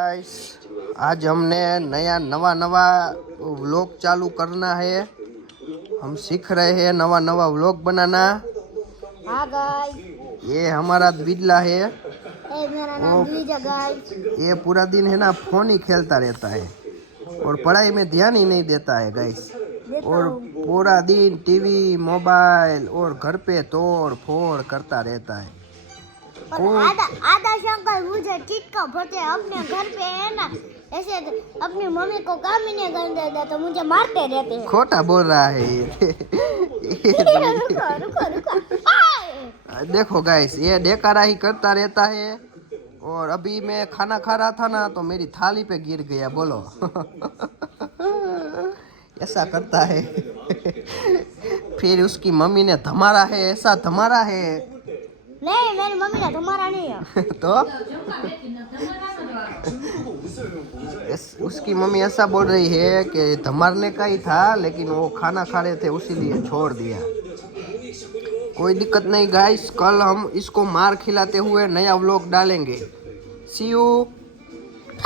Guys आज हमने नवा नवा व्लॉग चालू करना है। हम सीख रहे हैं नवा नवा व्लॉग बनाना। हाँ गाइस, ये हमारा द्विजला है। मेरा नाम द्विज है गाइस। ये पूरा दिन है ना फोन ही खेलता रहता है और पढ़ाई में ध्यान ही नहीं देता है गाइस। और पूरा दिन टीवी मोबाइल और घर पे तोड़ फोड़ करता रहता है। और आधा शंकर मुझे चिटका भरते अपने घर पे है ना, ऐसे अपनी मम्मी को काम ही नहीं करने देता तो मुझे मारते रहते हैं। खोटा बोल रहा है ये। रुको। देखो गाइस ये डेकारा ही करता रहता है। और अभी मैं खाना खा रहा था ना तो मेरी थाली पे गिर गया। बोलो ऐसा करता है। फिर उसकी मम्मी ने धमारा है, ऐसा धमारा है। नहीं, मेरी मम्मी ने तुम्हारा नहीं है। तो उसकी मम्मी ऐसा बोल रही है कि धमारने का ही था, लेकिन वो खाना खा रहे थे उसीलिए छोड़ दिया। कोई दिक्कत नहीं गाइस, कल हम इसको मार खिलाते हुए नया व्लॉग डालेंगे। सी यू।